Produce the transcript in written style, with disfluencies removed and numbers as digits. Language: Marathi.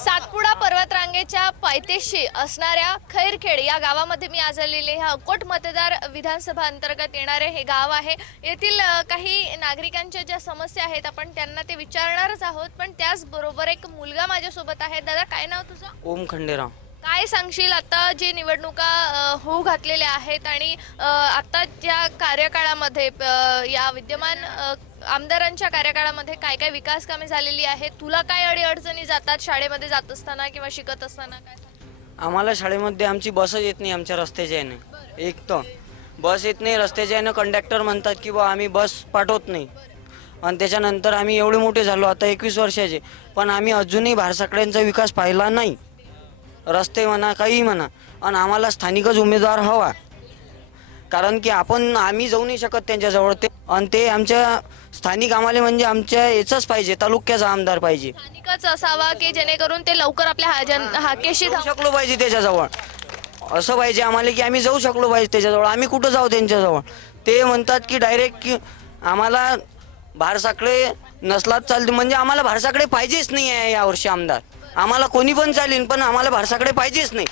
सातपुडा पर्वतरांगेच्या पायथ्याशी असणाऱ्या खैरखेड या गावामध्ये मी आज आलेले आहे। अकोट मतदार विधानसभा अंतर्गत येणारे हे गाव आहे। येथील काही नागरिकांच्या ज्या समस्या आहेत आपण त्यांना ते विचारणारच आहोत, पण त्याचबरोबर एक मुलगा माझ्यासोबत आहे। दादा, काय नाव तुझं? ओम खंडेराव। काय सांगशील, आता जे निवडणुका होऊ घातलेल्या आहेत आणि आता ज्या कार्यकाळामध्ये या विद्यमान आमदारांच्या कार्यकाळामध्ये काय काय विकास कामे झालेली आहेत, तुला काय अडीअडचणी जातात शाळेमध्ये जात असताना किंवा शिकत असताना? काय आम्हाला शाळेमध्ये आमची बसच येत नाही, आमच्या रस्त्याच्या याने एक तर बस येत नाही, रस्त्याच्या याने कंडक्टर म्हणतात की बा आम्ही बस पाठवत नाही। आणि त्याच्यानंतर आम्ही एवढे मोठे झालो आता 21 वर्षाचे, पण आम्ही अजूनही भारसाकड्यांचा विकास पाहिला नाही, रस्ते म्हणा काही म्हणा। आणि आम्हाला स्थानिकच उमेदवार हवा, कारण की आम्ही जाऊ नाही शकत त्यांच्याजवळ ते, आणि ते आमच्या स्थानिक आम्हाला म्हणजे आमच्या याचाच पाहिजे, तालुक्याचा आमदार पाहिजे, स्थानिकच असावा की जेणेकरून ते लवकर आपल्या हाकेशी जाऊ शकलो पाहिजे त्याच्याजवळ। असं पाहिजे आम्हाला की आम्ही जाऊ शकलो पाहिजे त्याच्याजवळ। आम्ही कुठं जाऊ त्यांच्याजवळ? ते म्हणतात की डायरेक्ट की आम्हाला भारसाकडे नसलाच चालते, म्हणजे आम्हाला भारसाकडे पाहिजेच नाही आहे यावर्षी आमदार। आम्हाला कोणी पण चालेल, पण आम्हाला भारसाकडे पाहिजेच नाही।